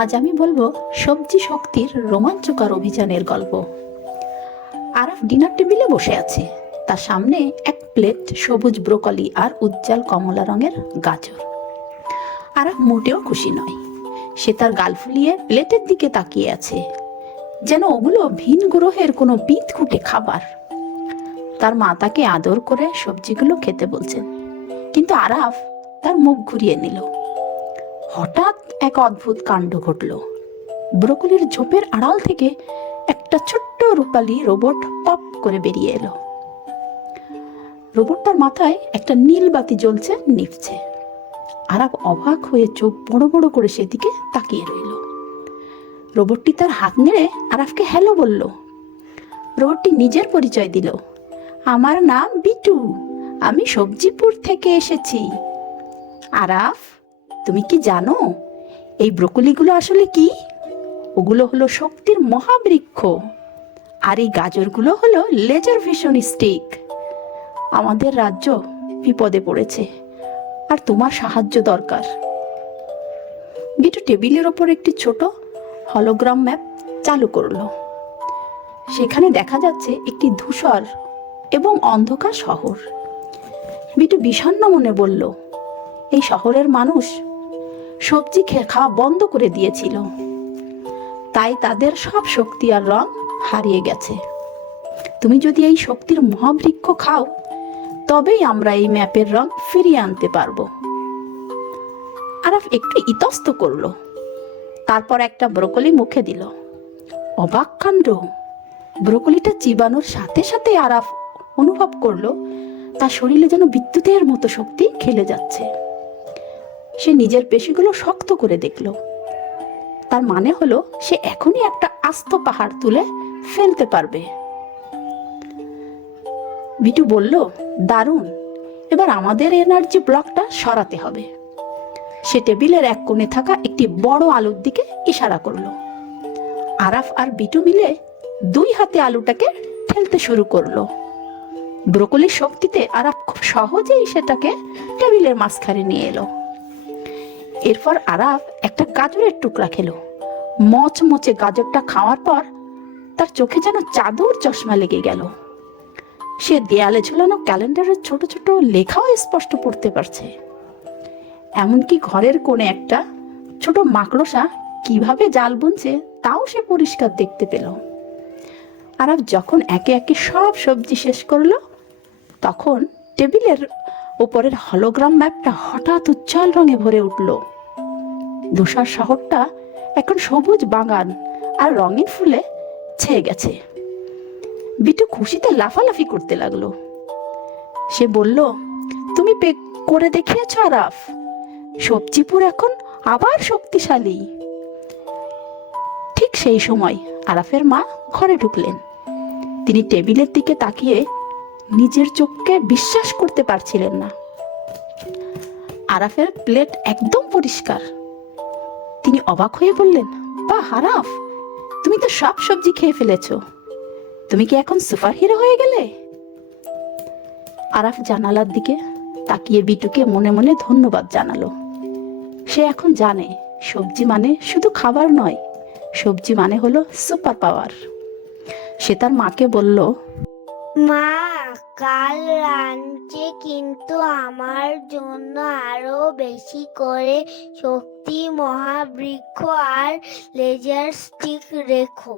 আজ আমি বলবো সবজি শক্তির রোমাঞ্চকর অভিযানের গল্প। আরাফ ডিনার টেবিলে বসে আছে। তার সামনে এক প্লেট সবুজ ব্রোকলি আর উজ্জ্বল কমলা রঙের গাজর। আরাফ মোটেও খুশি নয়। সে তার গাল ফুলিয়ে প্লেটের দিকে তাকিয়ে আছে, যেন ওগুলো ভিন গ্রহের কোনো বিদঘুটে খাবার। তার মা তাকে আদর করে সবজিগুলো খেতে বলছেন, কিন্তু আরাফ তার মুখ ঘুরিয়ে নিল। হঠাৎ এক অদ্ভুত কাণ্ড ঘটল। ব্রোকলির ঝোপের আড়াল থেকে একটা ছোট্ট রূপালী রোবট পপ করে বেরিয়ে এলো। রোবটটার মাথায় একটা নীল বাতি জ্বলছে নিভছে। আরাফ অবাক হয়ে চোখ বড় বড় করে সেদিকে তাকিয়ে রইল। রোবটটি তার হাত নেড়ে আরাফকে হ্যালো বলল। রোবটটি নিজের পরিচয় দিল। আমার নাম বিটু, আমি সবজিপুর থেকে এসেছি। আরাফ, তুমি কি জানো এই ব্রোকলিগুলো আসলে কি? ওগুলো হলো শক্তির মহাবৃক্ষ, আর এই গাজরগুলো হলো লেজার ভিশন স্টিক। আমাদের রাজ্য বিপদে পড়েছে, আর তোমার সাহায্য দরকার। বিটু টেবিলের ওপর একটি ছোট হলোগ্রাম ম্যাপ চালু করলো। সেখানে দেখা যাচ্ছে একটি ধূসর এবং অন্ধকার শহর। বিটু বিষণ্ণ মনে বলল, এই শহরের মানুষ সবজি খাওয়া বন্ধ করে দিয়েছিল, তাই তাদের সব শক্তি আর রং হারিয়ে গেছে। তুমি যদি এই শক্তির মহাবৃক্ষ খাও, তবেই আমরা এই ম্যাপের রং ফিরিয়ে আনতে পারবো। আরাফ একটু ইতস্ত করলো, তারপর একটা ব্রোকলি মুখে দিল। অবাক কাণ্ড! ব্রোকলিটা চিবানোর সাথে সাথে আরাফ অনুভব করলো তার শরীরে যেন বিদ্যুতের মতো শক্তি খেলে যাচ্ছে। সে নিজের পেশিগুলো শক্ত করে দেখল। তার মানে হলো সে এখনই একটা আস্ত পাহাড় তুলে ফেলতে পারবে। বিটু বলল, দারুণ, এবার আমাদের এনার্জি ব্লকটা সরাতে হবে। সে টেবিলের এক কোণে থাকা একটি বড় আলুর দিকে ইশারা করলো। আরাফ আর বিটু মিলে দুই হাতে আলুটাকে ঠেলতে শুরু করলো। ব্রোকলির শক্তিতে আরাফ খুব সহজেই সেটাকে টেবিলের মাঝখানে নিয়ে এলো। এরপর আরাফ একটা গাজরের টুকরা খেলো। মচমচে গাজরটা খাওয়ার পর তার চোখে যেন চাদর চশমা লেগে গেল। সে দেয়ালে ঝুলানো ক্যালেন্ডারের ছোট ছোট লেখাও স্পষ্ট পড়তে পারছে। এমনকি ঘরের কোণে একটা ছোট মাকড়সা কিভাবে জাল বুনছে তাও সে পরিষ্কার দেখতে পেল। আরাফ যখন একে একে সব সবজি শেষ করলো, তখন টেবিলের উপরের হলোগ্রাম ম্যাপটা হঠাৎ উজ্জ্বল রঙে ভরে উঠল। ধূসর শহরটা এখন সবুজ বাগান আর রঙিন ফুলে ছেয়ে গেছে। বিটু খুশিতে লাফালাফি করতে লাগলো। সে বলল, তুমি করে দেখিয়েছ আরাফ, সবজিপুর এখন আবার শক্তিশালী। ঠিক সেই সময় আরাফের মা ঘরে ঢুকলেন। তিনি টেবিলের দিকে তাকিয়ে নিজের চোখকে বিশ্বাস করতে পারছিলেন না। আরাফের প্লেট একদম পরিষ্কার। তিনি অবাক হয়ে বললেন, বাহ আরাফ, তুমি তো সব সবজি খেয়ে ফেলেছো। তুমি কি এখন সুপার হিরো হয়ে গেলে? আরাফ জানালার দিকে তাকিয়ে বিটুকে মনে মনে ধন্যবাদ জানালো। সে এখন জানে সবজি মানে শুধু খাবার নয়, সবজি মানে হলো সুপার পাওয়ার। সে তার মাকে বলল, মা, কাল লাঞ্চে কিন্তু আমার জন্য আরো বেশি করে শক্তি মহাবৃক্ষ আর লেজার স্টিক রেখো।